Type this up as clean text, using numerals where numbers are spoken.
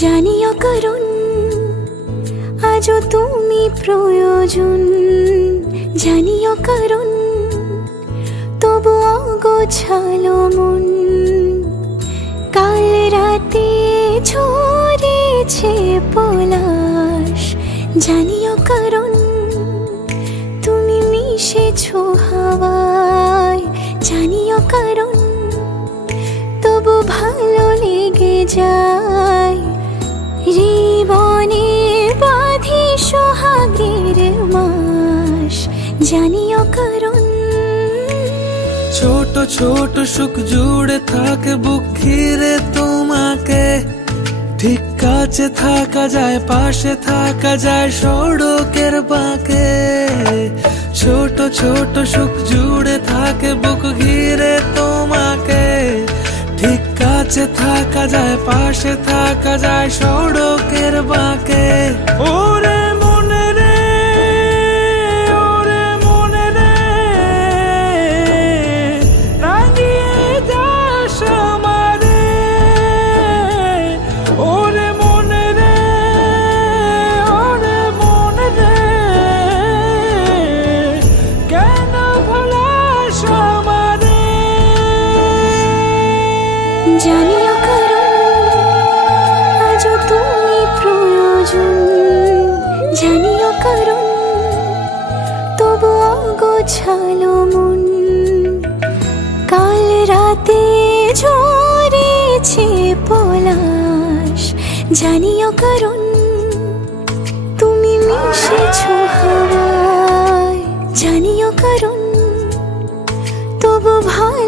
জানিও কারণ আজও তুমি প্রয়োজন, জানিও কারণ তবু অগোছালো মন। কাল রাতে ঝরেছে পলাশ, জানিও কারণ তুমি মিশেছো হাওয়ায়, জানিও কারণ তবু ভালো লেগে যায়। জীবনে বাঁধি সোহাগের মাস, জানিও কারণ ছোট ছোট সুখ জুড়ে থাকে বুক ঘিরে তোমাকে। ঠিক কাছে থাকা যায়, পাশে থাকা যায় সড়কের বাঁকে। ছোট ছোট সুখ জুড়ে থাকে বুক ঘিরে তোমাকে। ঠিক কাছে থাকা যায়, পাশে থাকা যায় সড়কের বাঁকে। ওরে মনে রে, ওরে মনে রে, রাঙিয়ে যাস আমারে। ওরে মনে রে, ওরে মনে রে, কেন ভোলাস আমারে। জানিও কারণ আজও তুমি প্রয়োজন, জানিও কারণ তবু অগোছালো মন। কাল রাতে ঝরেছে পলাশ, জানিও কারণ তুমি মিশেছো হাওয়ায়, জানিও কারণ তবু ভালো